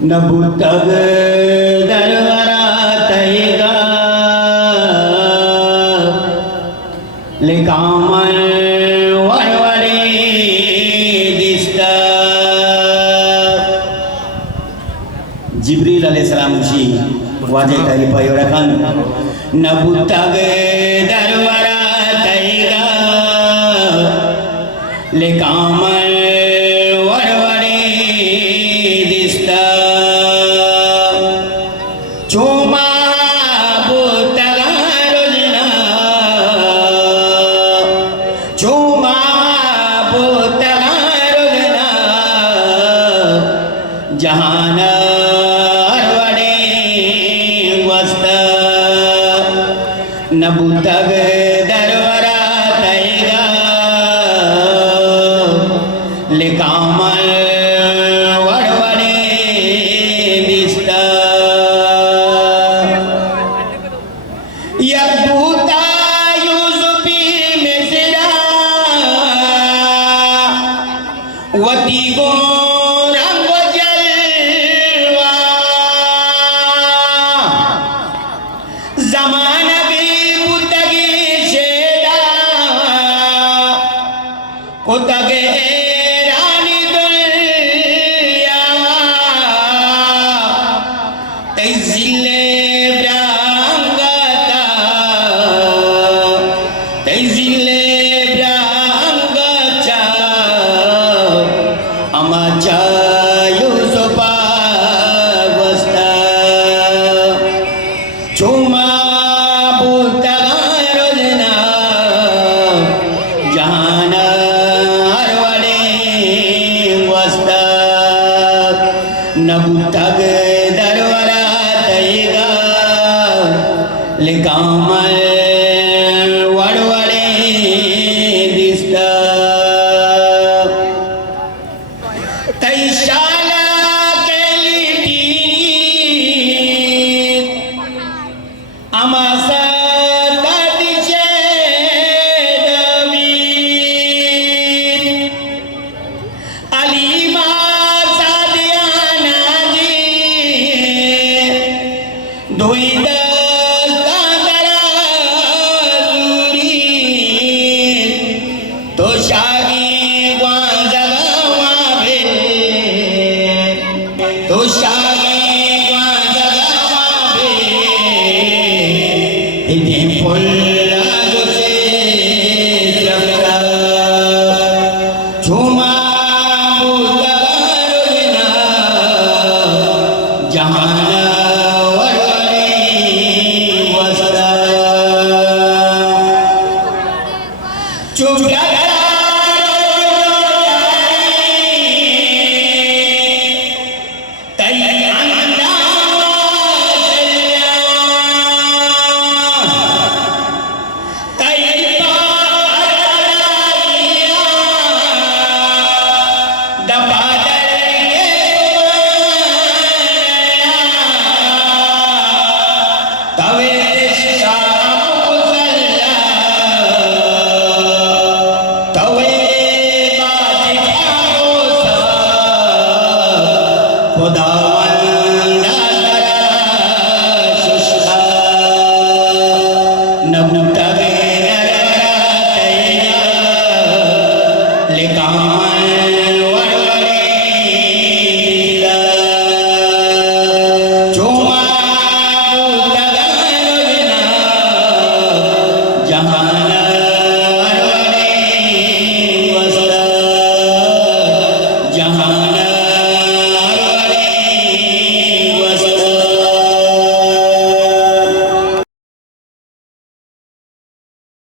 नबुतग दरवरातैगा लेकामल वरवरे दिसता जिब्रील अलैहिस्सलामची वाजे तरी पयोराखान नबुतग दरवरातैगा लेकामल वरवरे दिसता चुमा बुतगा रोजना चुमा बुतगा रोजना जहान अरवडे वस्ता नबुतग दरवरा तैगा लेकामल वरवरे दिसता यबूता यूसुफी मिस्रा वती गो रंग जलवा जमाना भी बुतगी शेदा उतगे रानी दुनिया तैजिले ब्रांगता तैजिले ब्रांगचा आमाच्या युसुफा वस्ता चुमा बुतगा रोजना जहान अरवडे वस्ता नबुतग दरवरा तैगा लेकामल वरवरे दिसता तैशा